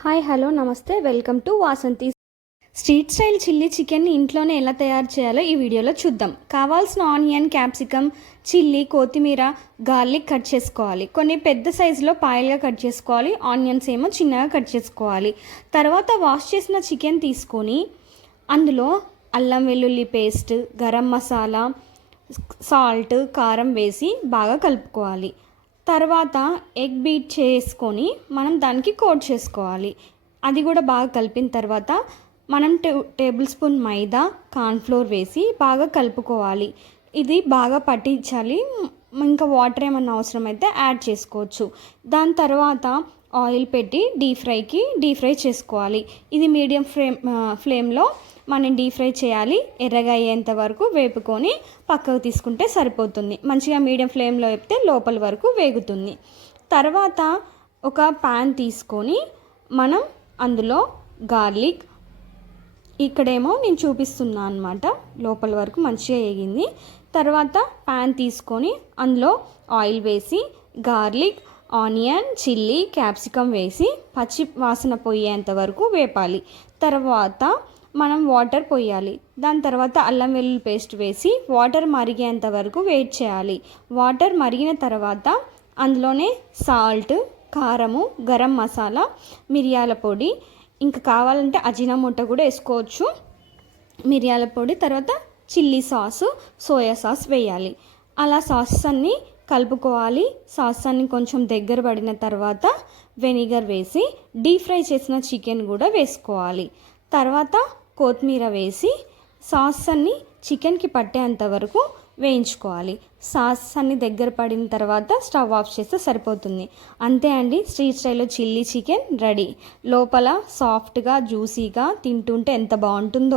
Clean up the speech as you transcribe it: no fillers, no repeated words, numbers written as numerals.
Hi hello నమస్తే welcome to Vasanthi street style chilli చికెన్ని ఇంట్లోనే ఎలా తయారు చేయాలో ఈ వీడియోలో చూద్దాం. కావాల్సిన ఆనియన్, క్యాప్సికమ్, చిల్లీ, కొత్తిమీర, గార్లిక్ కట్ చేసుకోవాలి. కొన్ని పెద్ద సైజులో పాయలుగా కట్ చేసుకోవాలి. ఆనియన్స్ ఏమో చిన్నగా కట్ చేసుకోవాలి. తర్వాత వాష్ చేసిన చికెన్ తీసుకొని అందులో అల్లం వెల్లుల్లి పేస్ట్, గరం మసాలా, సాల్ట్, కారం వేసి బాగా కలుపుకోవాలి. తర్వాత ఎగ్ బీట్ చేసుకొని మనం దానికి కోట్ చేసుకోవాలి. అది కూడా బాగా కలిపిన తర్వాత మనం టేబుల్ స్పూన్ మైదా, కార్న్ఫ్లోర్ వేసి బాగా కలుపుకోవాలి. ఇది బాగా పట్టించాలి. ఇంకా వాటర్ ఏమన్నా అవసరమైతే యాడ్ చేసుకోవచ్చు. దాని తర్వాత ఆయిల్ పెట్టి డీప్ ఫ్రై చేసుకోవాలి. ఇది మీడియం ఫ్లేమ్లో మనం డీప్ ఫ్రై చేయాలి. ఎర్రగా అయ్యేంత వరకు వేపుకొని పక్కకు తీసుకుంటే సరిపోతుంది. మంచిగా మీడియం ఫ్లేమ్లో వేపితే లోపల వరకు వేగుతుంది. తర్వాత ఒక ప్యాన్ తీసుకొని మనం అందులో గార్లిక్, ఇక్కడేమో నేను చూపిస్తున్నా అనమాట, లోపల వరకు మంచిగా వేగింది. తర్వాత ప్యాన్ తీసుకొని అందులో ఆయిల్ వేసి గార్లిక్, ఆనియన్, చిల్లీ, క్యాప్సికమ్ వేసి పచ్చి వాసన పోయేంత వరకు వేపాలి. తర్వాత మనం వాటర్ పోయాలి. దాని తర్వాత అల్లం వెల్లుల్లి పేస్ట్ వేసి వాటర్ మరిగేంత వరకు వెయిట్ చేయాలి. వాటర్ మరిగిన తర్వాత అందులోనే సాల్ట్, కారము, గరం మసాలా, మిరియాల పొడి, ఇంకా కావాలంటే అజినమోటో కూడా వేసుకోవచ్చు. మిరియాల పొడి, తర్వాత చిల్లీ సాసు, సోయా సాస్ వేయాలి. అలా సాస్ అన్నీ కలుపుకోవాలి. సాస్ అన్ని కొంచెం దగ్గర పడిన తర్వాత వెనిగర్ వేసి డీప్ ఫ్రై చేసిన చికెన్ కూడా వేసుకోవాలి. తర్వాత కొత్తిమీర వేసి సాస్ అన్ని చికెన్కి పట్టేంత వరకు వేయించుకోవాలి. సాస్ అన్ని దగ్గర పడిన తర్వాత స్టవ్ ఆఫ్ చేస్తే సరిపోతుంది. అంతే అండి, స్ట్రీట్ స్టైల్లో చిల్లీ చికెన్ రెడీ. లోపల సాఫ్ట్గా జ్యూసీగా తింటుంటే ఎంత బాగుంటుందో.